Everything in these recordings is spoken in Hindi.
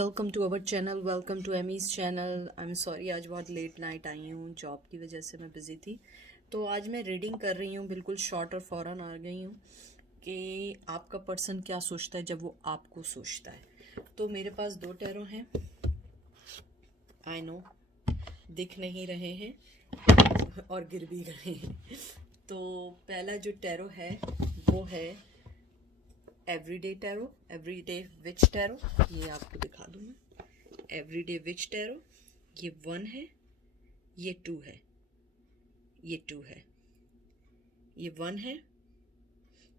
Welcome to our channel, welcome to Amy's चैनल। आई एम सॉरी, आज बहुत लेट नाइट आई हूँ, जॉब की वजह से मैं बिज़ी थी। तो आज मैं रीडिंग कर रही हूँ, बिल्कुल शॉर्ट और फ़ौरन आ गई हूँ कि आपका पर्सन क्या सोचता है जब वो आपको सोचता है। तो मेरे पास दो टैरो हैं, आई नो दिख नहीं रहे हैं और गिर भी गए हैं। तो पहला जो टैरो है वो है एवरीडे टैरो, एवरीडे विच टैरो। ये आपको दिखा दूँ मैं, एवरीडे विच टैरो। ये 1 है, ये 2 है, ये 2 है, ये 1 है,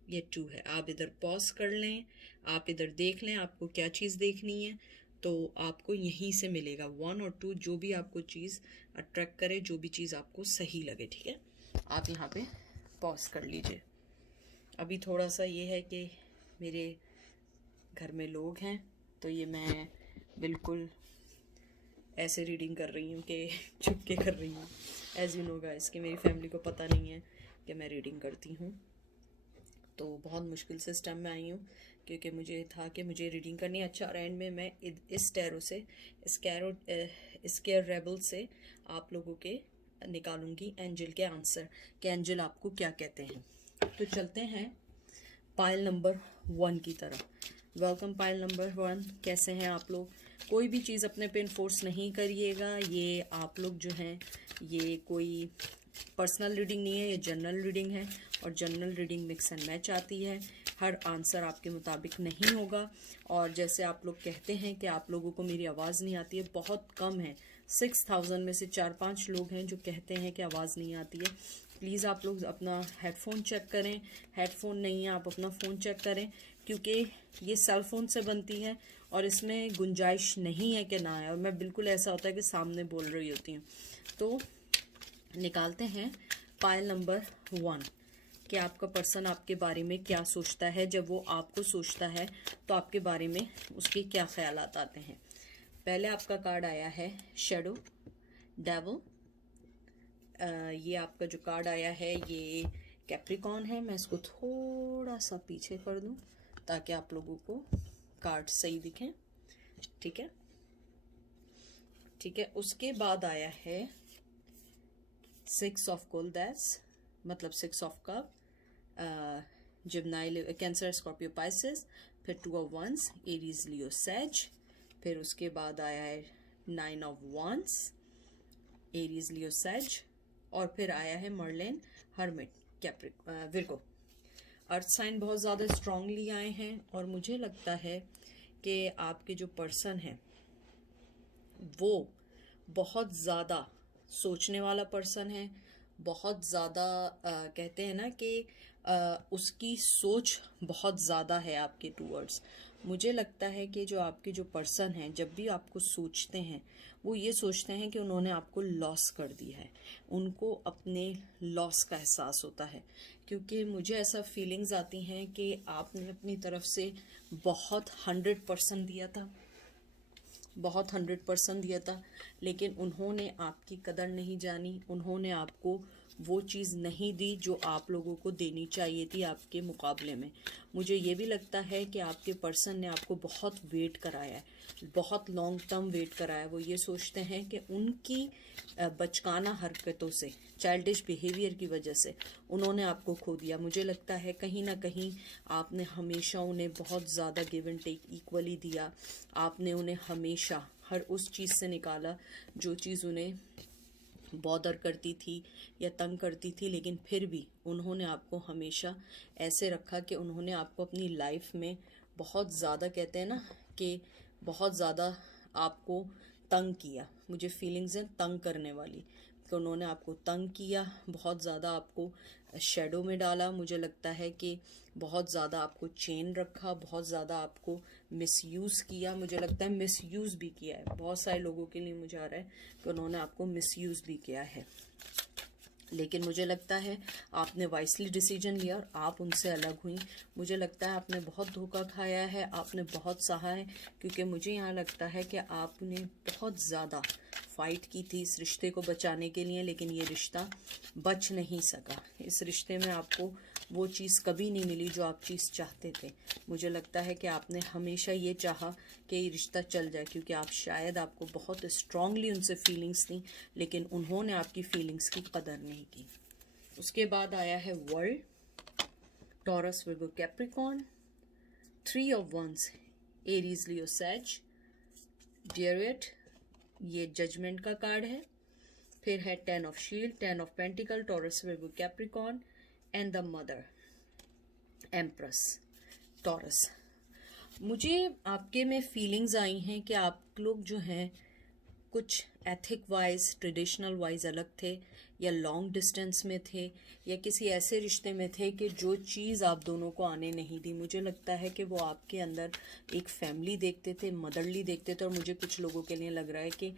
ये 2 है। आप इधर पॉज कर लें, आप इधर देख लें आपको क्या चीज़ देखनी है, तो आपको यहीं से मिलेगा 1 और 2, जो भी आपको चीज़ अट्रैक्ट करे, जो भी चीज़ आपको सही लगे। ठीक है, आप यहाँ पे पॉज कर लीजिए। अभी थोड़ा सा ये है कि मेरे घर में लोग हैं, तो ये मैं बिल्कुल ऐसे रीडिंग कर रही हूँ कि छुप के कर रही हूँ। एज़ यू नो गाइस कि मेरी फैमिली को पता नहीं है कि मैं रीडिंग करती हूँ। तो बहुत मुश्किल से इस टाइम में आई हूँ, क्योंकि मुझे था कि मुझे रीडिंग करनी है। अच्छा, और एंड में मैं इस टैरो से, स्केयर रेबल से आप लोगों के निकालूंगी एंजल के आंसर, कि एंजल आपको क्या कहते हैं। तो चलते हैं पाइल नंबर 1 की तरफ। वेलकम पाइल नंबर 1, कैसे हैं आप लोग? कोई भी चीज़ अपने पे इन्फोर्स नहीं करिएगा। ये आप लोग जो हैं, ये कोई पर्सनल रीडिंग नहीं है, ये जनरल रीडिंग है, और general reading mix and match आती है। हर आंसर आपके मुताबिक नहीं होगा। और जैसे आप लोग कहते हैं कि आप लोगों को मेरी आवाज़ नहीं आती है, बहुत कम है, 6000 में से 4-5 लोग हैं जो कहते हैं कि आवाज़ नहीं आती है। प्लीज़ आप लोग अपना हेडफोन चेक करें, हेडफोन नहीं है आप अपना फ़ोन चेक करें, क्योंकि ये सेल फोन से बनती है और इसमें गुंजाइश नहीं है कि ना आए। और मैं बिल्कुल ऐसा होता है कि सामने बोल रही होती हूँ। तो निकालते हैं पाइल नंबर 1 कि आपका पर्सन आपके बारे में क्या सोचता है। जब वो आपको सोचता है तो आपके बारे में उसके क्या ख्यालात आते हैं। पहले आपका कार्ड आया है शैडो डेविल। ये आपका जो कार्ड आया है ये कैप्रिकॉन है। मैं इसको थोड़ा सा पीछे कर दूं ताकि आप लोगों को कार्ड सही दिखें। ठीक है, ठीक है। उसके बाद आया है 6 ऑफ गोल्डेस, मतलब 6 of cup, Gemini, Cancer, Scorpio, Pisces. फिर 2 of wands, Aries, Leo, Sag. फिर उसके बाद आया है 9 of wands, Aries, Leo, Sag. और फिर आया है Merlin, hermit, Capric, Virgo. Earth sign बहुत ज़्यादा स्ट्रांगली आए हैं, और मुझे लगता है कि आपके जो पर्सन है वो बहुत ज़्यादा सोचने वाला पर्सन है। बहुत ज़्यादा कहते हैं ना कि उसकी सोच बहुत ज़्यादा है आपके टूवर्ड्स। मुझे लगता है कि जो आपके जो पर्सन हैं, जब भी आपको सोचते हैं, वो ये सोचते हैं कि उन्होंने आपको लॉस कर दिया है, उनको अपने लॉस का एहसास होता है। क्योंकि मुझे ऐसा फीलिंग्स आती हैं कि आपने अपनी तरफ से बहुत 100% दिया था, बहुत 100% दिया था, लेकिन उन्होंने आपकी कदर नहीं जानी। उन्होंने आपको वो चीज़ नहीं दी जो आप लोगों को देनी चाहिए थी आपके मुकाबले में। मुझे ये भी लगता है कि आपके पर्सन ने आपको बहुत वेट कराया है, बहुत लॉन्ग टर्म वेट कराया है। वो ये सोचते हैं कि उनकी बचकाना हरकतों से, चाइल्डिश बिहेवियर की वजह से उन्होंने आपको खो दिया। मुझे लगता है कहीं ना कहीं आपने हमेशा उन्हें बहुत ज़्यादा गिव एंड टेक इक्वली दिया। आपने उन्हें हमेशा हर उस चीज़ से निकाला जो चीज़ उन्हें बॉदर करती थी या तंग करती थी, लेकिन फिर भी उन्होंने आपको हमेशा ऐसे रखा कि उन्होंने आपको अपनी लाइफ में बहुत ज़्यादा, कहते हैं ना कि बहुत ज़्यादा आपको तंग किया। मुझे फीलिंग्स हैं तंग करने वाली, कि उन्होंने आपको तंग किया, बहुत ज़्यादा आपको शेडो में डाला। मुझे लगता है कि बहुत ज़्यादा आपको चेन रखा, बहुत ज़्यादा आपको मिसयूज़ किया। मुझे लगता है मिसयूज़ भी किया है बहुत सारे लोगों के लिए। मुझे आ रहा है कि उन्होंने आपको मिसयूज़ भी किया है, लेकिन मुझे लगता है आपने वाइसली डिसीजन लिया और आप उनसे अलग हुई। मुझे लगता है आपने बहुत धोखा खाया है, आपने बहुत सहा है, क्योंकि मुझे यहाँ लगता है कि आपने बहुत ज़्यादा फाइट की थी इस रिश्ते को बचाने के लिए, लेकिन ये रिश्ता बच नहीं सका। इस रिश्ते में आपको वो चीज़ कभी नहीं मिली जो आप चीज़ चाहते थे। मुझे लगता है कि आपने हमेशा ये चाहा कि ये रिश्ता चल जाए, क्योंकि आप शायद आपको बहुत स्ट्रांगली उनसे फीलिंग्स थी, लेकिन उन्होंने आपकी फीलिंग्स की कदर नहीं की। उसके बाद आया है world, Taurus, Virgo, Capricorn, 3 of wands, Aries, Leo, Sag, डियरेट, ये जजमेंट का कार्ड है। फिर है 10 of shield, 10 of pentacle, Taurus, Virgo, Capricorn, and the mother, empress, taurus. मुझे आपके में फीलिंग्स आई हैं कि आप लोग जो हैं कुछ एथिक वाइज, ट्रेडिशनल वाइज अलग थे, या लॉन्ग डिस्टेंस में थे, या किसी ऐसे रिश्ते में थे कि जो चीज़ आप दोनों को आने नहीं दी। मुझे लगता है कि वो आपके अंदर एक फैमिली देखते थे, मदरली देखते थे, और मुझे कुछ लोगों के लिए लग रहा है कि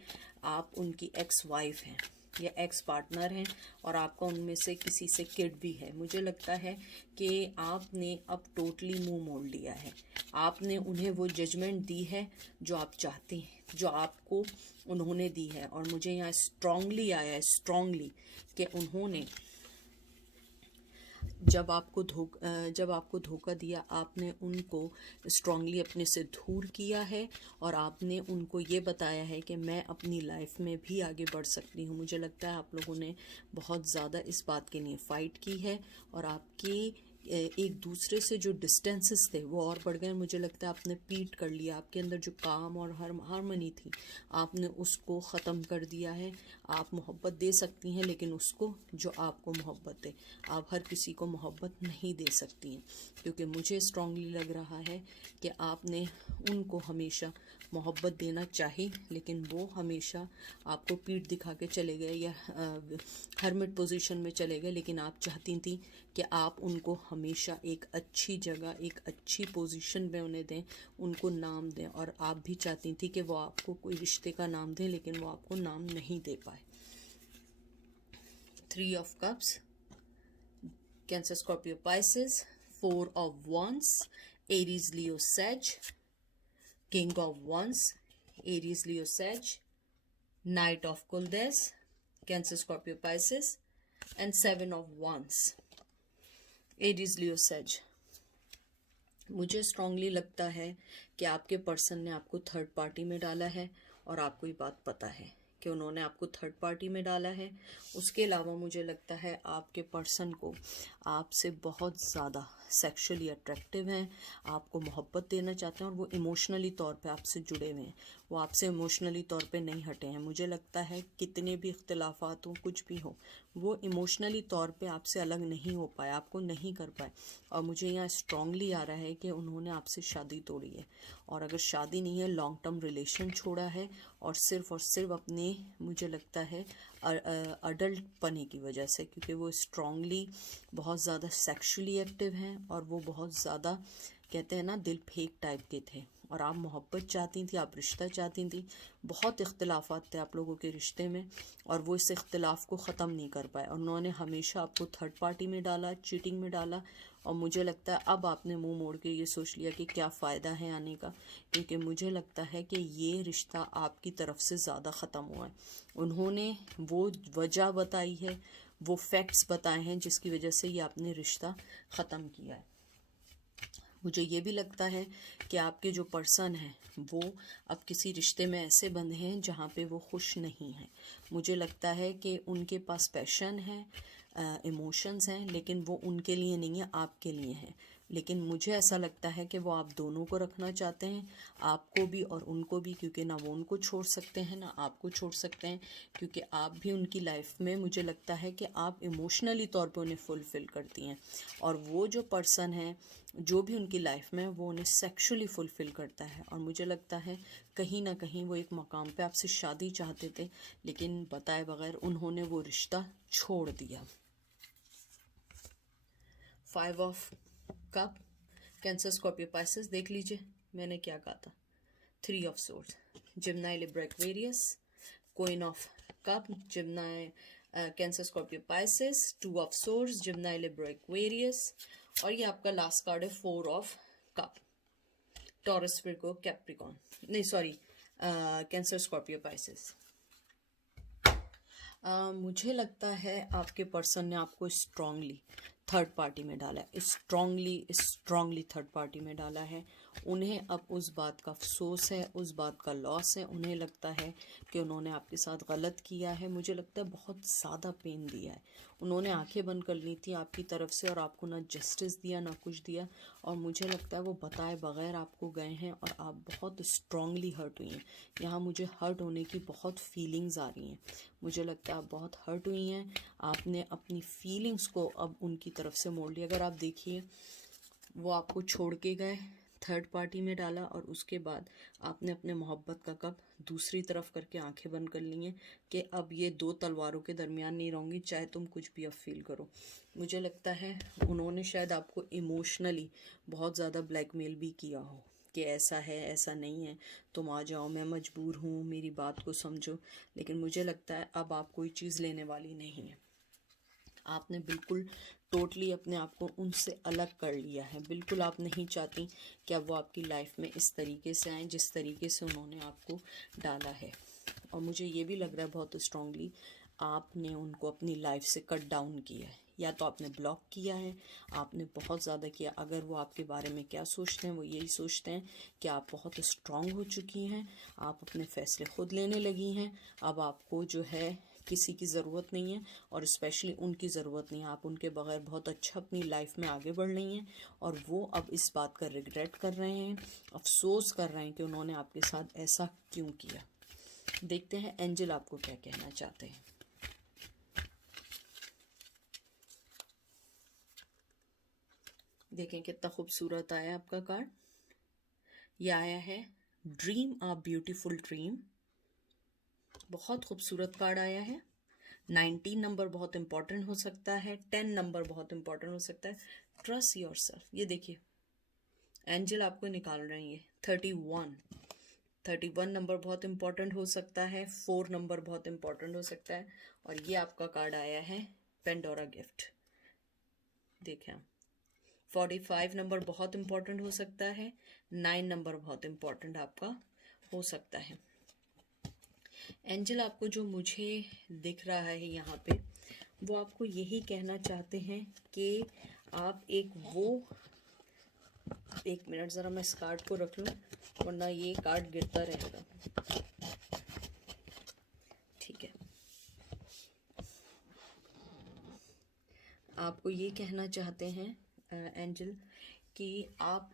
आप उनकी एक्स वाइफ हैं या एक्स पार्टनर हैं, और आपका उनमें से किसी से किड भी है। मुझे लगता है कि आपने अब टोटली मुंह मोड़ लिया है। आपने उन्हें वो जजमेंट दी है जो आप चाहते हैं, जो आपको उन्होंने दी है। और मुझे यहाँ स्ट्रांगली आया है, स्ट्रांगली, कि उन्होंने जब आपको धोखा दिया, आपने उनको स्ट्रांगली अपने से दूर किया है, और आपने उनको ये बताया है कि मैं अपनी लाइफ में भी आगे बढ़ सकती हूँ। मुझे लगता है आप लोगों ने बहुत ज़्यादा इस बात के लिए फ़ाइट की है, और आपकी एक दूसरे से जो डिस्टेंसेस थे वो और बढ़ गए। मुझे लगता है आपने पीट कर लिया, आपके अंदर जो काम और हारमनी थी आपने उसको ख़त्म कर दिया है। आप मोहब्बत दे सकती हैं, लेकिन उसको जो आपको मोहब्बत है, आप हर किसी को मोहब्बत नहीं दे सकती हैं, क्योंकि मुझे स्ट्रांगली लग रहा है कि आपने उनको हमेशा मोहब्बत देना चाहिए, लेकिन वो हमेशा आपको पीठ दिखा के चले गए या हर्मिट पोजीशन में चले गए। लेकिन आप चाहती थी कि आप उनको हमेशा एक अच्छी जगह, एक अच्छी पोजीशन में उन्हें दें, उनको नाम दें, और आप भी चाहती थी कि वो आपको कोई रिश्ते का नाम दें, लेकिन वो आपको नाम नहीं दे पाए। 3 of cups, Cancer, Scorpio, Pisces, 4 of wands, Aries, Leo, Sag, king of wands, Aries, Leo, Sag, knight of कुलदेस, Cancer, Scorpio, Pisces, and 7 of wands, Aries, Leo, Sag. मुझे स्ट्रांगली लगता है कि आपके पर्सन ने आपको थर्ड पार्टी में डाला है, और आपको ये बात पता है कि उन्होंने आपको थर्ड पार्टी में डाला है। उसके अलावा मुझे लगता है आपके पर्सन को आपसे बहुत ज़्यादा सेक्सुअली अट्रैक्टिव हैं, आपको मोहब्बत देना चाहते हैं, और वो इमोशनली तौर पे आपसे जुड़े हुए हैं, वो आपसे इमोशनली तौर पे नहीं हटे हैं। मुझे लगता है कितने भी इख्तिलाफात हो, कुछ भी हो, वो इमोशनली तौर पे आपसे अलग नहीं हो पाए, आपको नहीं कर पाए। और मुझे यहाँ स्ट्रांगली आ रहा है कि उन्होंने आपसे शादी तोड़ी है, और अगर शादी नहीं है, लॉन्ग टर्म रिलेशन छोड़ा है, और सिर्फ अपने, मुझे लगता है अडल्ट पने की वजह से, क्योंकि वो स्ट्रांगली बहुत ज़्यादा सेक्सुअली एक्टिव हैं, और वो बहुत ज़्यादा, कहते हैं ना, दिल फेंक टाइप के थे, और आप मोहब्बत चाहती थी, आप रिश्ता चाहती थी। बहुत इख्तिलाफात थे आप लोगों के रिश्ते में, और वो इस इख्तिलाफ को ख़त्म नहीं कर पाए, और उन्होंने हमेशा आपको थर्ड पार्टी में डाला, चीटिंग में डाला। और मुझे लगता है अब आपने मुंह मोड़ के ये सोच लिया कि क्या फ़ायदा है आने का, क्योंकि मुझे लगता है कि ये रिश्ता आपकी तरफ से ज़्यादा ख़त्म हुआ है। उन्होंने वो वजह बताई है, वो फैक्ट्स बताए हैं जिसकी वजह से ये आपने रिश्ता ख़त्म किया है। मुझे ये भी लगता है कि आपके जो पर्सन हैं वो अब किसी रिश्ते में ऐसे बंधे हैं जहाँ पे वो खुश नहीं हैं। मुझे लगता है कि उनके पास पैशन है, इमोशंस हैं, लेकिन वो उनके लिए नहीं है, आपके लिए हैं। लेकिन मुझे ऐसा लगता है कि वो आप दोनों को रखना चाहते हैं, आपको भी और उनको भी, क्योंकि ना वो उनको छोड़ सकते हैं ना आपको छोड़ सकते हैं, क्योंकि आप भी उनकी लाइफ में, मुझे लगता है कि आप इमोशनली तौर पे उन्हें फुलफ़िल करती हैं, और वो जो पर्सन है जो भी उनकी लाइफ में, वो उन्हें सेक्सुअली फुलफ़िल करता है। और मुझे लगता है कहीं ना कहीं वो एक मकाम पे आपसे शादी चाहते थे, लेकिन बताए बगैर उन्होंने वो रिश्ता छोड़ दिया। 5 of cup, Cancer, Scorpio, Pisces, देख लीजिए मैंने क्या कहा था। 3 of swords, Gemini, Libra, Aquarius, queen of cup, Gemini, Cancer, Scorpio, Pisces, 2 of swords, Gemini, Libra, Aquarius, और ये आपका लास्ट कार्ड है 4 of cup, Taurus, Virgo, Capricorn, नहीं सॉरी, कैंसर, स्कॉर्पियो, पाइसेस। मुझे लगता है आपके पर्सन ने आपको स्ट्रांगली थर्ड पार्टी में डाला है, स्ट्रांगली थर्ड पार्टी में डाला है। उन्हें अब उस बात का अफसोस है, उस बात का लॉस है। उन्हें लगता है कि उन्होंने आपके साथ गलत किया है। मुझे लगता है बहुत ज़्यादा पेन दिया है। उन्होंने आंखें बंद कर ली थी आपकी तरफ से और आपको ना जस्टिस दिया ना कुछ दिया, और मुझे लगता है वो बताए बगैर आपको गए हैं और आप बहुत स्ट्रांगली हर्ट हुई हैं। यहाँ मुझे हर्ट होने की बहुत फीलिंग्स आ रही हैं। मुझे लगता है आप बहुत हर्ट हुई हैं। आपने अपनी फीलिंग्स को अब उनकी तरफ से मोड़ लिया। अगर आप देखिए, वो आपको छोड़ के गए, थर्ड पार्टी में डाला, और उसके बाद आपने अपने मोहब्बत का कप दूसरी तरफ करके आंखें बंद कर ली हैं कि अब ये दो तलवारों के दरमियान नहीं रहूँगी, चाहे तुम कुछ भी अब फील करो। मुझे लगता है उन्होंने शायद आपको इमोशनली बहुत ज़्यादा ब्लैकमेल भी किया हो कि ऐसा है, ऐसा नहीं है, तुम आ जाओ, मैं मजबूर हूँ, मेरी बात को समझो। लेकिन मुझे लगता है अब आप कोई चीज़ लेने वाली नहीं है। आपने बिल्कुल टोटली अपने आप को उनसे अलग कर लिया है। बिल्कुल आप नहीं चाहती कि अब वो आपकी लाइफ में इस तरीके से आएँ जिस तरीके से उन्होंने आपको डाला है। और मुझे ये भी लग रहा है बहुत स्ट्रांगली आपने उनको अपनी लाइफ से कट डाउन किया है, या तो आपने ब्लॉक किया है, आपने बहुत ज़्यादा किया। अगर वो आपके बारे में क्या सोचते हैं, वो यही सोचते हैं कि आप बहुत स्ट्रांग हो चुकी हैं, आप अपने फैसले खुद लेने लगी हैं, अब आपको जो है किसी की ज़रूरत नहीं है, और स्पेशली उनकी ज़रूरत नहीं है। आप उनके बगैर बहुत अच्छा अपनी लाइफ में आगे बढ़ रही हैं, और वो अब इस बात का रिग्रेट कर रहे हैं, अफसोस कर रहे हैं कि उन्होंने आपके साथ ऐसा क्यों किया। देखते हैं एंजल आपको क्या कहना चाहते हैं। देखें कितना खूबसूरत आया आपका कार्ड। ये आया है ड्रीम अ ब्यूटीफुल ड्रीम। बहुत खूबसूरत कार्ड आया है। 19 नंबर बहुत इंपॉर्टेंट हो सकता है, 10 नंबर बहुत इंपॉर्टेंट हो सकता है। ट्रस्ट योर सेल्फ, ये देखिए एंजल आपको निकाल रहे हैं। ये 31 नंबर बहुत इंपॉर्टेंट हो सकता है, 4 नंबर बहुत इंपॉर्टेंट हो सकता है, और ये आपका कार्ड आया है पेंडोरा गिफ्ट। देखें 45 नंबर बहुत इंपॉर्टेंट हो सकता है, 9 नंबर बहुत इंपॉर्टेंट आपका हो सकता है। एंजल आपको जो मुझे दिख रहा है यहाँ पे, वो आपको यही कहना चाहते हैं कि आप एक मिनट ज़रा मैं इस कार्ड को रख लूँ, वरना ये कार्ड गिरता रहेगा। ठीक है, आपको ये कहना चाहते हैं एंजल कि आप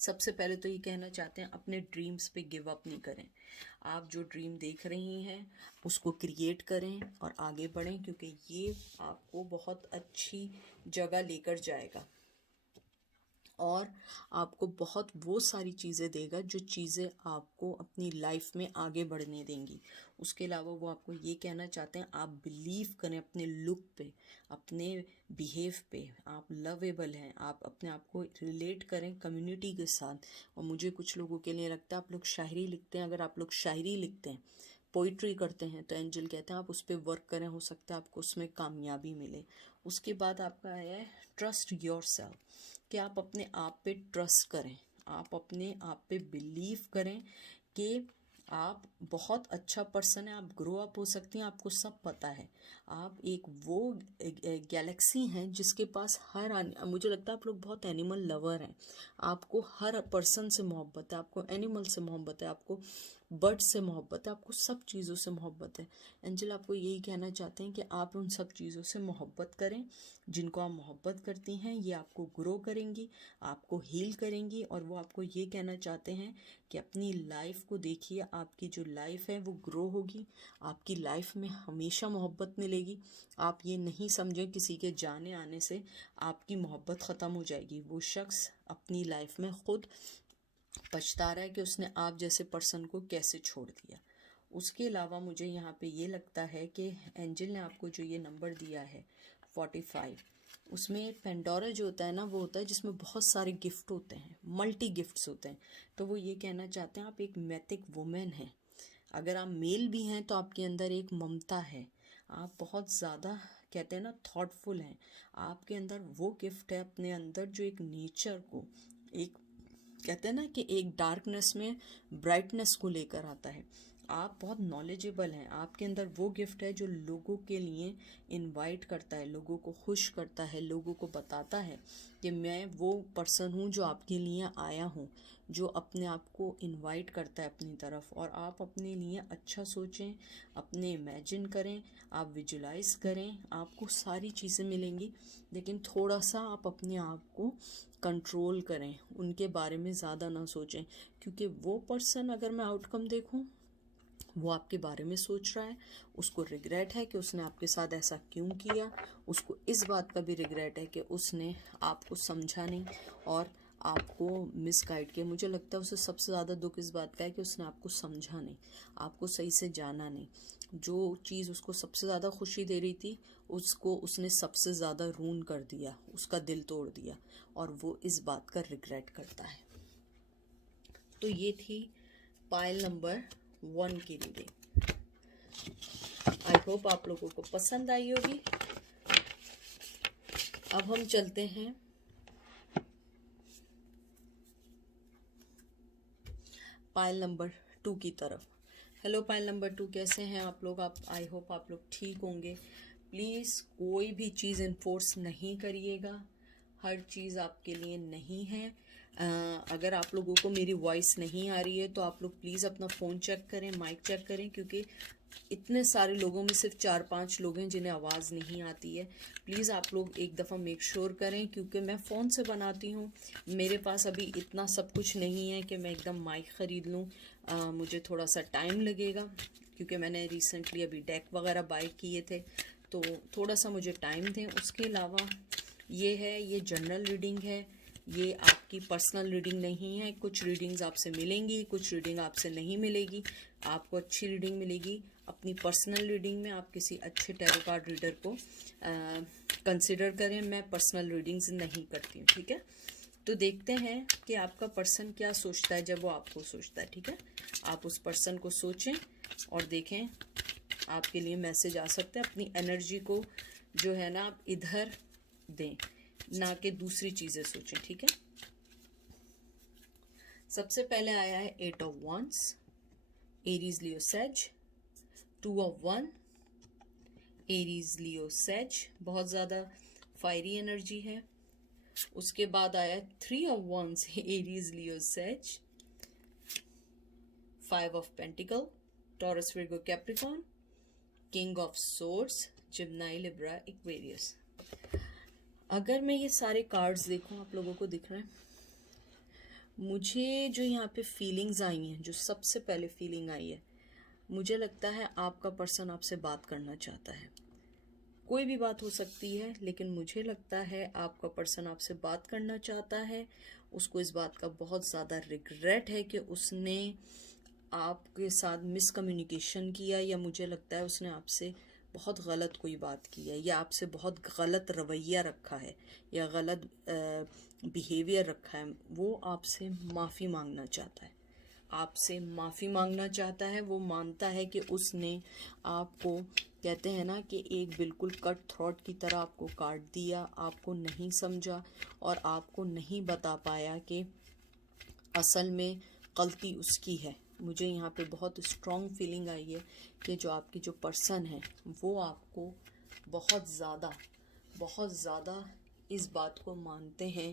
सबसे पहले तो ये कहना चाहते हैं अपने ड्रीम्स पे गिव अप नहीं करें। आप जो ड्रीम देख रही हैं उसको क्रिएट करें और आगे बढ़ें, क्योंकि ये आपको बहुत अच्छी जगह लेकर जाएगा और आपको बहुत वो सारी चीज़ें देगा जो चीज़ें आपको अपनी लाइफ में आगे बढ़ने देंगी। उसके अलावा वो आपको ये कहना चाहते हैं आप बिलीव करें अपने लुक पे, अपने बिहेव पे। आप लवेबल हैं, आप अपने आप को रिलेट करें कम्युनिटी के साथ। और मुझे कुछ लोगों के लिए लगता है आप लोग शायरी लिखते हैं, अगर आप लोग शायरी लिखते हैं, पोइट्री करते हैं, तो एंजल कहते हैं आप उस पर वर्क करें, हो सकता है आपको उसमें कामयाबी मिले। उसके बाद आपका आया है ट्रस्ट योर सेल्फ, कि आप अपने आप पे ट्रस्ट करें, आप अपने आप पे बिलीव करें कि आप बहुत अच्छा पर्सन है, आप ग्रो अप हो सकती हैं, आपको सब पता है। आप एक वो गैलेक्सी हैं जिसके पास मुझे लगता है आप लोग बहुत एनिमल लवर हैं। आपको हर पर्सन से मोहब्बत है, आपको एनिमल से मोहब्बत है, आपको बर्ड से मोहब्बत है, आपको सब चीज़ों से मोहब्बत है। एंजल आपको यही कहना चाहते हैं कि आप उन सब चीज़ों से मोहब्बत करें जिनको आप मोहब्बत करती हैं। ये आपको ग्रो करेंगी, आपको हील करेंगी, और वो आपको ये कहना चाहते हैं कि अपनी लाइफ को देखिए, आपकी जो लाइफ है वो ग्रो होगी, आपकी लाइफ में हमेशा मोहब्बत मिलेगी। आप ये नहीं समझें किसी के जाने आने से आपकी मोहब्बत ख़त्म हो जाएगी। वो शख्स अपनी लाइफ में खुद पछता रहा है कि उसने आप जैसे पर्सन को कैसे छोड़ दिया। उसके अलावा मुझे यहाँ पे ये लगता है कि एंजल ने आपको जो ये नंबर दिया है 45, उसमें पेंडोरा जो होता है ना, वो होता है जिसमें बहुत सारे गिफ्ट होते हैं, मल्टी गिफ्ट्स होते हैं। तो वो ये कहना चाहते हैं आप एक मैथिक वुमेन हैं। अगर आप मेल भी हैं तो आपके अंदर एक ममता है, आप बहुत ज़्यादा कहते हैं ना थॉटफुल हैं। आपके अंदर वो गिफ्ट है अपने अंदर जो एक नेचर को, एक कहते हैं ना कि एक डार्कनेस में ब्राइटनेस को लेकर आता है। आप बहुत नॉलेजेबल हैं, आपके अंदर वो गिफ्ट है जो लोगों के लिए इनवाइट करता है, लोगों को खुश करता है, लोगों को बताता है कि मैं वो पर्सन हूँ जो आपके लिए आया हूँ, जो अपने आप को इनवाइट करता है अपनी तरफ। और आप अपने लिए अच्छा सोचें, अपने इमेजिन करें, आप विजुलाइज करें, आपको सारी चीज़ें मिलेंगी। लेकिन थोड़ा सा आप अपने आप को कंट्रोल करें, उनके बारे में ज़्यादा ना सोचें, क्योंकि वो पर्सन, अगर मैं आउटकम देखूं, वो आपके बारे में सोच रहा है, उसको रिग्रेट है कि उसने आपके साथ ऐसा क्यों किया, उसको इस बात का भी रिग्रेट है कि उसने आपको समझा नहीं और आपको मिसगाइड किया। मुझे लगता है उसे सबसे ज़्यादा दुख इस बात का है कि उसने आपको समझा नहीं, आपको सही से जाना नहीं। जो चीज़ उसको सबसे ज़्यादा खुशी दे रही थी, उसको उसने सबसे ज़्यादा रून कर दिया, उसका दिल तोड़ दिया, और वो इस बात का रिग्रेट करता है। तो ये थी पाइल नंबर 1 की रीडिंग। आई होप आप लोगों को पसंद आई होगी। अब हम चलते हैं पाइल नंबर 2 की तरफ। हेलो पाइल नंबर 2, कैसे हैं आप लोग? आप, आई होप आप लोग ठीक होंगे। प्लीज़ कोई भी चीज़ इन्फोर्स नहीं करिएगा, हर चीज़ आपके लिए नहीं है। अगर आप लोगों को मेरी वॉइस नहीं आ रही है तो आप लोग प्लीज़ अपना फ़ोन चेक करें, माइक चेक करें, क्योंकि इतने सारे लोगों में सिर्फ 4-5 लोग हैं जिन्हें आवाज़ नहीं आती है। प्लीज़ आप लोग एक दफ़ा मेक श्योर करें, क्योंकि मैं फ़ोन से बनाती हूँ, मेरे पास अभी इतना सब कुछ नहीं है कि मैं एकदम माइक ख़रीद लूँ। मुझे थोड़ा सा टाइम लगेगा, क्योंकि मैंने रिसेंटली अभी डेक वगैरह बाय किए थे, तो थोड़ा सा मुझे टाइम दें। उसके अलावा ये है, ये जनरल रीडिंग है, ये आपकी पर्सनल रीडिंग नहीं है। कुछ रीडिंग्स आपसे मिलेंगी, कुछ रीडिंग आपसे नहीं मिलेगी। आपको अच्छी रीडिंग मिलेगी अपनी पर्सनल रीडिंग में। आप किसी अच्छे टैरो कार्ड रीडर को कंसिडर करें। मैं पर्सनल रीडिंग्स नहीं करती हूँ, ठीक है? तो देखते हैं कि आपका पर्सन क्या सोचता है जब वो आपको सोचता है, ठीक है? आप उस पर्सन को सोचें और देखें, आपके लिए मैसेज आ सकता है। अपनी एनर्जी को जो है ना आप इधर दें, ना कि दूसरी चीज़ें सोचें, ठीक है? सबसे पहले आया है 8 of wands, Aries Leo Sag, 2 of 1, Aries Leo Sag, बहुत ज़्यादा फायरी एनर्जी है। उसके बाद आया 3 of wands, Aries Leo Sag, 5 of pentacle, Taurus Virgo Capricorn, king of swords, Gemini Libra Aquarius. अगर मैं ये सारे कार्ड्स देखूं, आप लोगों को दिख रहे हैं, मुझे जो यहाँ पे फीलिंग्स आई हैं, जो सबसे पहले फीलिंग आई है, मुझे लगता है आपका पर्सन आपसे बात करना चाहता है। कोई भी बात हो सकती है, लेकिन मुझे लगता है आपका पर्सन आपसे बात करना चाहता है। उसको इस बात का बहुत ज़्यादा रिग्रेट है कि उसने आपके साथ मिसकम्युनिकेशन किया, या मुझे लगता है उसने आपसे बहुत गलत कोई बात की है, या आपसे बहुत गलत रवैया रखा है, या गलत बिहेवियर रखा है। वो आपसे माफ़ी मांगना चाहता है, आपसे माफ़ी मांगना चाहता है। वो मानता है कि उसने आपको, कहते हैं ना कि एक बिल्कुल कट थ्रोट की तरह आपको काट दिया, आपको नहीं समझा और आपको नहीं बता पाया कि असल में गलती उसकी है। मुझे यहाँ पे बहुत स्ट्रॉन्ग फीलिंग आई है कि जो आपकी जो पर्सन है वो आपको बहुत ज़्यादा इस बात को मानते हैं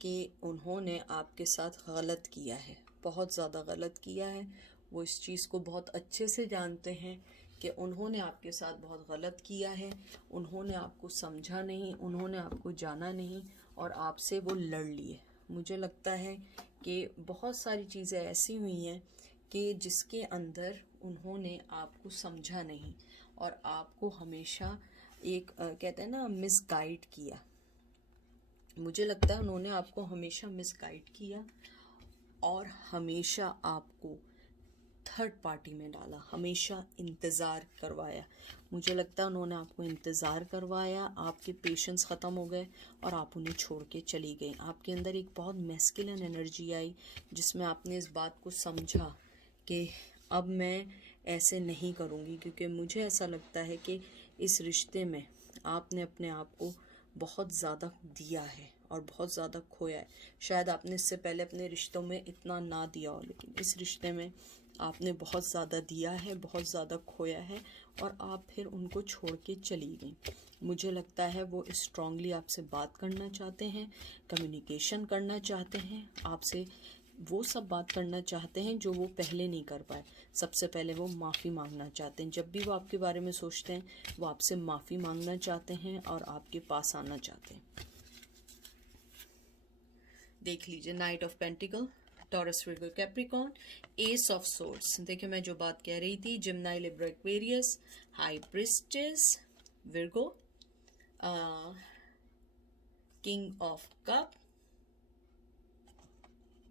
कि उन्होंने आपके साथ गलत किया है, बहुत ज़्यादा गलत किया है। वो इस चीज़ को बहुत अच्छे से जानते हैं कि उन्होंने आपके साथ बहुत गलत किया है, उन्होंने आपको समझा नहीं, उन्होंने आपको जाना नहीं और आपसे वो लड़ लिए। मुझे लगता है कि बहुत सारी चीज़ें ऐसी हुई हैं कि जिसके अंदर उन्होंने आपको समझा नहीं और आपको हमेशा एक कहते हैं ना मिसगाइड किया। मुझे लगता है उन्होंने आपको हमेशा मिसगाइड किया और हमेशा आपको थर्ड पार्टी में डाला, हमेशा इंतज़ार करवाया। मुझे लगता है उन्होंने आपको इंतज़ार करवाया, आपके पेशेंस ख़त्म हो गए और आप उन्हें छोड़ के चली गई। आपके अंदर एक बहुत मैस्कुलिन एनर्जी आई जिसमें आपने इस बात को समझा कि अब मैं ऐसे नहीं करूँगी, क्योंकि मुझे ऐसा लगता है कि इस रिश्ते में आपने अपने आप को बहुत ज़्यादा दिया है और बहुत ज़्यादा खोया है। शायद आपने इससे पहले अपने रिश्तों में इतना ना दिया हो, लेकिन इस रिश्ते में आपने बहुत ज़्यादा दिया है, बहुत ज़्यादा खोया है और आप फिर उनको छोड़ के चली गई। मुझे लगता है वो स्ट्रांगली आपसे बात करना चाहते हैं, कम्युनिकेशन करना चाहते हैं आपसे, वो सब बात करना चाहते हैं जो वो पहले नहीं कर पाए। सबसे पहले वो माफ़ी मांगना चाहते हैं। जब भी वो आपके बारे में सोचते हैं वो आपसे माफ़ी मांगना चाहते हैं और आपके पास आना चाहते हैं। देख लीजिए, night of pentacle, Taurus, Virgo, Capricorn, S of swords. देखिए मैं जो बात कह रही थी, जिमनाई, Libra, Aquarius, high priestess, Virgo, king of cup,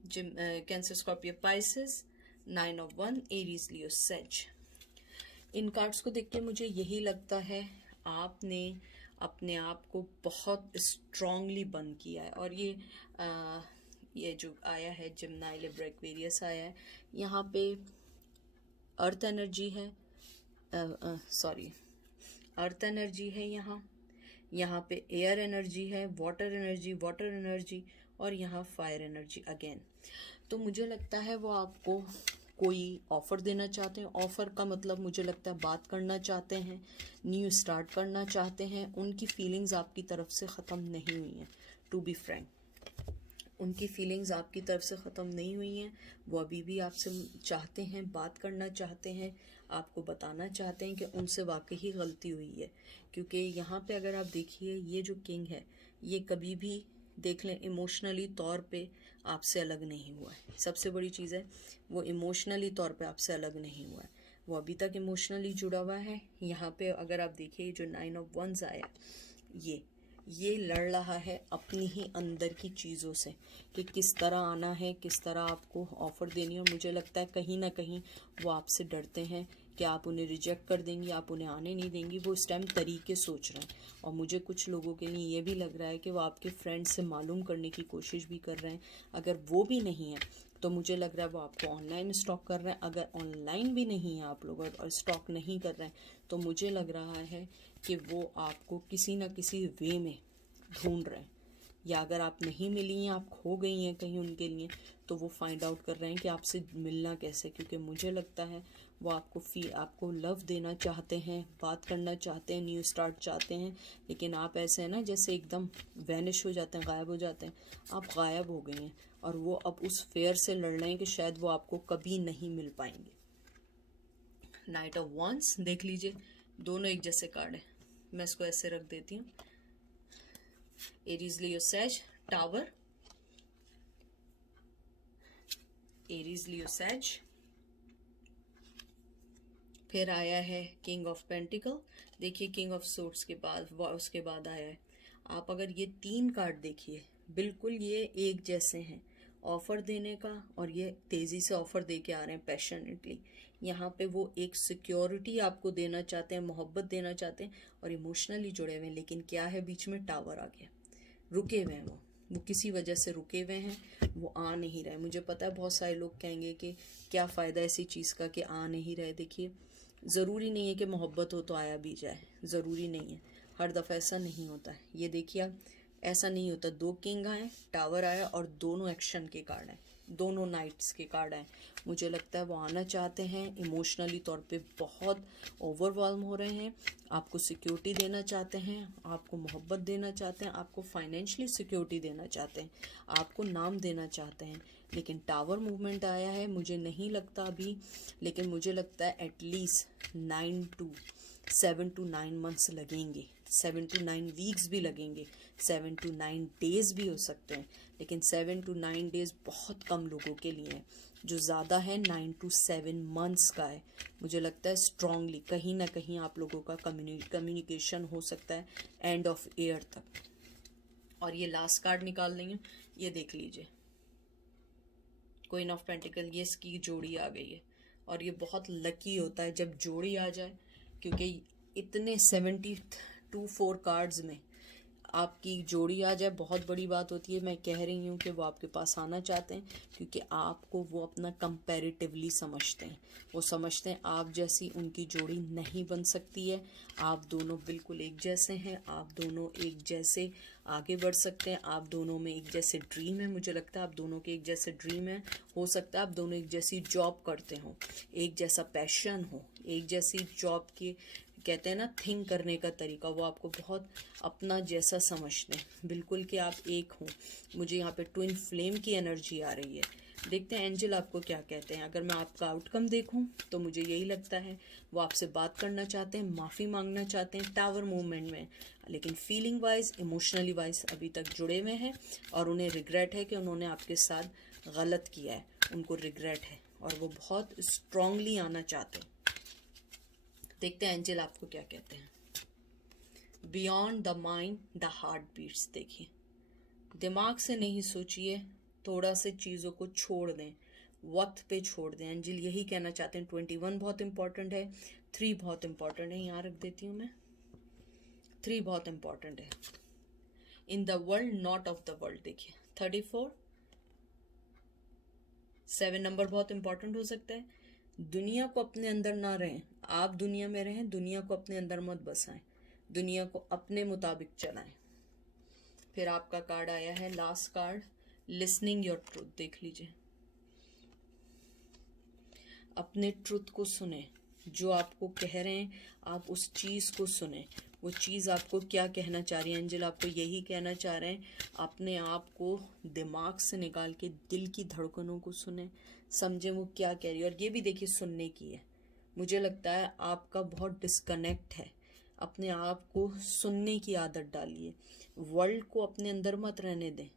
Cancer, Scorpio, Pisces, 9 of one, Aries, Leo, says. In cards को देख के मुझे यही लगता है आपने अपने आप को बहुत स्ट्रांगली बंद किया है। और ये जो आया है जिमनाई, लिब्रा, एक्वेरियस आया है, यहाँ पे अर्थ एनर्जी है, अर्थ एनर्जी है, यहाँ पे एयर एनर्जी है, वाटर एनर्जी और यहाँ फायर एनर्जी अगेन। तो मुझे लगता है वो आपको कोई ऑफ़र देना चाहते हैं। ऑफ़र का मतलब मुझे लगता है बात करना चाहते हैं, न्यू स्टार्ट करना चाहते हैं। उनकी फीलिंग्स आपकी तरफ से ख़त्म नहीं हुई हैं, टू बी फ्रैंक, उनकी फीलिंग्स आपकी तरफ से ख़त्म नहीं हुई हैं। वो अभी भी आपसे चाहते हैं, बात करना चाहते हैं, आपको बताना चाहते हैं कि उनसे वाकई ही गलती हुई है। क्योंकि यहाँ पे अगर आप देखिए, ये जो किंग है ये कभी भी देख लें इमोशनली तौर पे आपसे अलग नहीं हुआ है। सबसे बड़ी चीज़ है वो इमोशनली तौर पे आपसे अलग नहीं हुआ है, वो अभी तक इमोशनली जुड़ा हुआ है। यहाँ पे अगर आप देखिए जो 9 ऑफ वंस आया, ये लड़ रहा है अपनी ही अंदर की चीज़ों से कि किस तरह आना है, किस तरह आपको ऑफ़र देनी है। और मुझे लगता है कहीं ना कहीं वो आपसे डरते हैं कि आप उन्हें रिजेक्ट कर देंगी, आप उन्हें आने नहीं देंगी। वो इस टाइम तरीके सोच रहे हैं। और मुझे कुछ लोगों के लिए ये भी लग रहा है कि वो आपके फ्रेंड से मालूम करने की कोशिश भी कर रहे हैं। अगर वो भी नहीं है तो मुझे लग रहा है वो आपको ऑनलाइन स्टॉक कर रहे हैं। अगर ऑनलाइन भी नहीं है आप लोग और स्टॉक नहीं कर रहे हैं तो मुझे लग रहा है कि वो आपको किसी न किसी वे में ढूंढ रहे हैं। या अगर आप नहीं मिली हैं, आप खो गई हैं कहीं उनके लिए, तो वो फाइंड आउट कर रहे हैं कि आपसे मिलना कैसे। क्योंकि मुझे लगता है वो आपको लव देना चाहते हैं, बात करना चाहते हैं, न्यू स्टार्ट चाहते हैं। लेकिन आप ऐसे हैं ना जैसे एकदम वैनिश हो जाते हैं, गायब हो जाते हैं। आप गायब हो गई हैं और वो अब उस फेयर से लड़ रहे हैं कि शायद वो आपको कभी नहीं मिल पाएंगे। नाइट ऑफ वॉन्ड्स देख लीजिए, दोनों एक जैसे कार्ड है। मैं इसको ऐसे रख देती हूँ। Aries, Leo, says, tower, Aries, Leo, Sag. फिर आया है किंग ऑफ पेंटिकल। देखिए किंग ऑफ सोर्ड्स के बाद उसके बाद आया है, आप अगर ये 3 कार्ड देखिए बिल्कुल ये एक जैसे हैं ऑफ़र देने का, और ये तेज़ी से ऑफ़र दे के आ रहे हैं पैशनेटली। यहाँ पे वो एक सिक्योरिटी आपको देना चाहते हैं, मोहब्बत देना चाहते हैं और इमोशनली जुड़े हुए हैं। लेकिन क्या है, बीच में टावर आ गया, रुके हुए हैं वो किसी वजह से रुके हुए हैं, वो आ नहीं रहे। मुझे पता है बहुत सारे लोग कहेंगे कि क्या फ़ायदा ऐसी चीज़ का कि आ नहीं रहे। देखिए ज़रूरी नहीं है कि मोहब्बत हो तो आया भी जाए, ज़रूरी नहीं है, हर दफ़ा ऐसा नहीं होता है। ये देखिए आप, ऐसा नहीं होता। 2 किंग आए, टावर आया और दोनों एक्शन के कार्ड हैं, दोनों नाइट्स के कार्ड हैं। मुझे लगता है वो आना चाहते हैं, इमोशनली तौर पे बहुत ओवरवेल्म हो रहे हैं, आपको सिक्योरिटी देना चाहते हैं, आपको मोहब्बत देना चाहते हैं, आपको फाइनेंशियली सिक्योरिटी देना चाहते हैं, आपको नाम देना चाहते हैं। लेकिन टावर मूवमेंट आया है, मुझे नहीं लगता अभी, लेकिन मुझे लगता है एटलीस्ट 7 to 9 मंथ्स लगेंगे, 7 to 9 वीक्स भी लगेंगे, 7 to 9 डेज़ भी हो सकते हैं। लेकिन 7 to 9 डेज़ बहुत कम लोगों के लिए है, जो ज़्यादा है 9 to 7 मंथ्स का है। मुझे लगता है स्ट्रांगली कहीं ना कहीं आप लोगों का कम्युनिकेशन हो सकता है एंड ऑफ ईयर तक। और ये लास्ट कार्ड निकाल लेंगे, ये देख लीजिए, क्वीन ऑफ पेंटिकल, ये इसकी जोड़ी आ गई है। और ये बहुत लकी होता है जब जोड़ी आ जाए, क्योंकि इतने 72 4 कार्ड्स में आपकी जोड़ी आ जाए बहुत बड़ी बात होती है। मैं कह रही हूँ कि वो आपके पास आना चाहते हैं क्योंकि आपको वो अपना कंपैरेटिवली समझते हैं। वो समझते हैं आप जैसी उनकी जोड़ी नहीं बन सकती है। आप दोनों बिल्कुल एक जैसे हैं, आप दोनों एक जैसे आगे बढ़ सकते हैं, आप दोनों में एक जैसे ड्रीम है। मुझे लगता है आप दोनों के एक जैसे ड्रीम है। हो सकता है आप दोनों एक जैसी जॉब करते हो, एक जैसा पैशन हो, एक जैसी जॉब की कहते हैं ना थिंक करने का तरीका, वो आपको बहुत अपना जैसा समझते हैं, बिल्कुल कि आप एक हो। मुझे यहाँ पे ट्विन फ्लेम की एनर्जी आ रही है। देखते हैं एंजल आपको क्या कहते हैं। अगर मैं आपका आउटकम देखूं तो मुझे यही लगता है वो आपसे बात करना चाहते हैं, माफ़ी मांगना चाहते हैं टावर मूवमेंट में, लेकिन फीलिंग वाइज इमोशनली वाइज अभी तक जुड़े हुए हैं और उन्हें रिग्रेट है कि उन्होंने आपके साथ गलत किया है। उनको रिग्रेट है और वो बहुत स्ट्रांगली आना चाहते हैं। देखते हैं एंजल आपको क्या कहते हैं। Beyond the mind the heart beats. देखिए, दिमाग से नहीं सोचिए, थोड़ा से चीज़ों को छोड़ दें, वक्त पे छोड़ दें। एंजल यही कहना चाहते हैं। 21 बहुत इंपॉर्टेंट है, 3 बहुत इंपॉर्टेंट है। यहाँ रख देती हूँ मैं, 3 बहुत इंपॉर्टेंट है। In the world not of the world. देखिए 34, 7 नंबर बहुत इंपॉर्टेंट हो सकता है। दुनिया को अपने अंदर ना रहें, आप दुनिया में रहें, दुनिया को अपने अंदर मत बसाएं, दुनिया को अपने मुताबिक चलाएं। फिर आपका कार्ड आया है last card, listening your truth. देख लीजिए, अपने ट्रूथ को सुने, जो आपको कह रहे हैं आप उस चीज़ को सुने। वो चीज़ आपको क्या कहना चाह रही है। एंजल आपको यही कहना चाह रहे हैं, अपने आप को दिमाग से निकाल के दिल की धड़कनों को सुने, समझें वो क्या कह रही है। और ये भी देखिए सुनने की है। मुझे लगता है आपका बहुत डिस्कनेक्ट है। अपने आप को सुनने की आदत डालिए। वर्ल्ड को अपने अंदर मत रहने दें,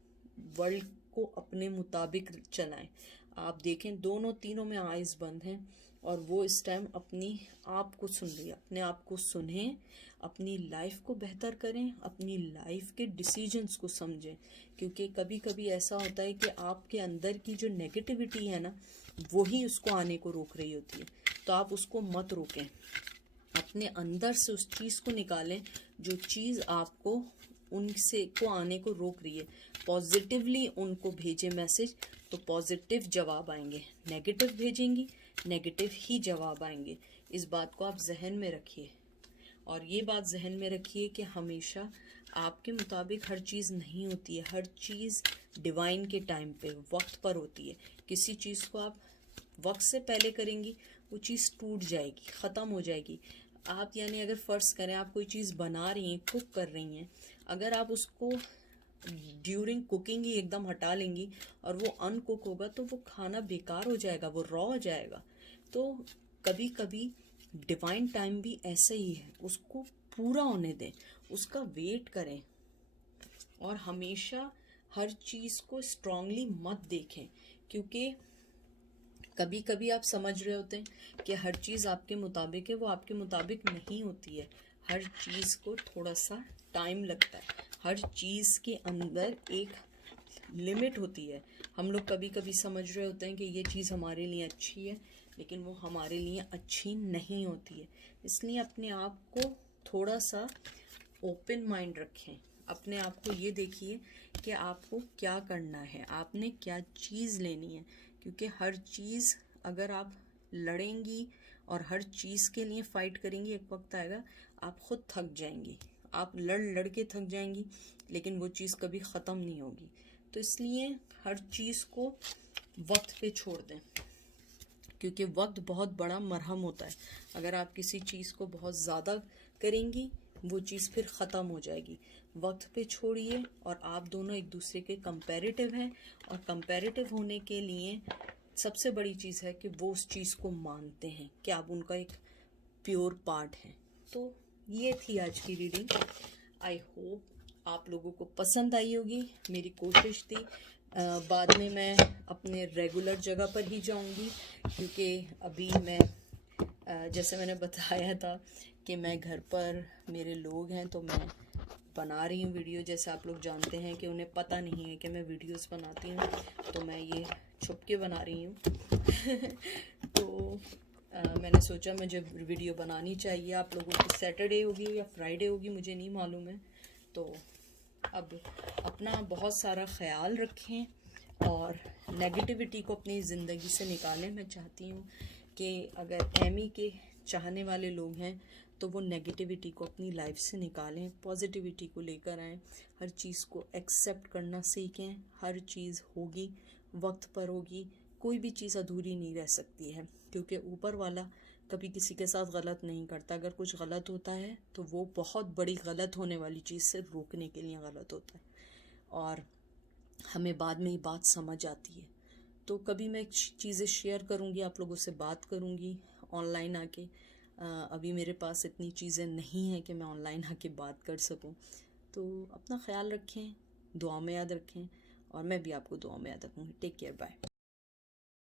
वर्ल्ड को अपने मुताबिक चलाएं। आप देखें दोनों तीनों में आइज़ बंद हैं और वो इस टाइम अपनी आप को सुन रही है। अपने आप को सुनें, अपनी लाइफ को बेहतर करें, अपनी लाइफ के डिसीजंस को समझें। क्योंकि कभी कभी ऐसा होता है कि आपके अंदर की जो नेगेटिविटी है ना, वही उसको आने को रोक रही होती है। तो आप उसको मत रोकें, अपने अंदर से उस चीज़ को निकालें जो चीज़ आपको उनसे को आने को रोक रही है। पॉजिटिवली उनको भेजें मैसेज, तो पॉजिटिव जवाब आएंगे। नेगेटिव भेजेंगी, नेगेटिव ही जवाब आएंगे। इस बात को आप जहन में रखिए और ये बात जहन में रखिए कि हमेशा आपके मुताबिक हर चीज़ नहीं होती है। हर चीज़ डिवाइन के टाइम पे वक्त पर होती है। किसी चीज़ को आप वक्त से पहले करेंगी, वो चीज़ टूट जाएगी, ख़त्म हो जाएगी। आप यानी अगर फ़र्ज़ करें आप कोई चीज़ बना रही हैं, कुक कर रही हैं, अगर आप उसको ड्यूरिंग कुकिंग ही एकदम हटा लेंगी और वो अनकुक होगा तो वो खाना बेकार हो जाएगा, वो रॉ हो जाएगा। तो कभी कभी डिवाइन टाइम भी ऐसे ही है, उसको पूरा होने दें, उसका वेट करें और हमेशा हर चीज़ को स्ट्रांगली मत देखें। क्योंकि कभी कभी आप समझ रहे होते हैं कि हर चीज़ आपके मुताबिक है, वो आपके मुताबिक नहीं होती है। हर चीज़ को थोड़ा सा टाइम लगता है, हर चीज़ के अंदर एक लिमिट होती है। हम लोग कभी कभी समझ रहे होते हैं कि ये चीज़ हमारे लिए अच्छी है, लेकिन वो हमारे लिए अच्छी नहीं होती है। इसलिए अपने आप को थोड़ा सा ओपन माइंड रखें। अपने आप को ये देखिए कि आपको क्या करना है, आपने क्या चीज़ लेनी है। क्योंकि हर चीज़ अगर आप लड़ेंगी और हर चीज़ के लिए फ़ाइट करेंगी, एक वक्त आएगा आप खुद थक जाएंगी। आप लड़ के थक जाएंगी, लेकिन वो चीज़ कभी ख़त्म नहीं होगी। तो इसलिए हर चीज़ को वक्त पे छोड़ दें, क्योंकि वक्त बहुत बड़ा मरहम होता है। अगर आप किसी चीज़ को बहुत ज़्यादा करेंगी, वो चीज़ फिर ख़त्म हो जाएगी। वक्त पे छोड़िए और आप दोनों एक दूसरे के कंपैरेटिव हैं और कंपैरेटिव होने के लिए सबसे बड़ी चीज़ है कि वो उस चीज़ को मानते हैं कि आप उनका एक प्योर पार्ट हैं। तो ये थी आज की रीडिंग। आई होप आप लोगों को पसंद आई होगी। मेरी कोशिश थी बाद में मैं अपने रेगुलर जगह पर ही जाऊंगी, क्योंकि अभी मैं जैसे मैंने बताया था कि मैं घर पर मेरे लोग हैं तो मैं बना रही हूँ वीडियो। जैसे आप लोग जानते हैं कि उन्हें पता नहीं है कि मैं वीडियोस बनाती हूँ, तो मैं ये छुप के बना रही हूँ। तो मैंने सोचा मुझे वीडियो बनानी चाहिए। आप लोगों की सैटरडे होगी या फ्राइडे होगी, मुझे नहीं मालूम है। तो अब अपना बहुत सारा ख्याल रखें और नेगेटिविटी को अपनी ज़िंदगी से निकालें। मैं चाहती हूँ कि अगर एमी के चाहने वाले लोग हैं तो वो नेगेटिविटी को अपनी लाइफ से निकालें, पॉजिटिविटी को लेकर आएँ, हर चीज़ को एक्सेप्ट करना सीखें। हर चीज़ होगी, वक्त पर होगी, कोई भी चीज़ अधूरी नहीं रह सकती है, क्योंकि ऊपर वाला कभी किसी के साथ गलत नहीं करता। अगर कुछ गलत होता है तो वो बहुत बड़ी गलत होने वाली चीज़ से रोकने के लिए गलत होता है, और हमें बाद में ये बात समझ आती है। तो कभी मैं चीज़ें शेयर करूँगी, आप लोगों से बात करूँगी ऑनलाइन आके। अभी मेरे पास इतनी चीज़ें नहीं हैं कि मैं ऑनलाइन आके बात कर सकूँ। तो अपना ख्याल रखें, दुआ में याद रखें, और मैं भी आपको दुआ में याद रखूँगी। Take care, bye.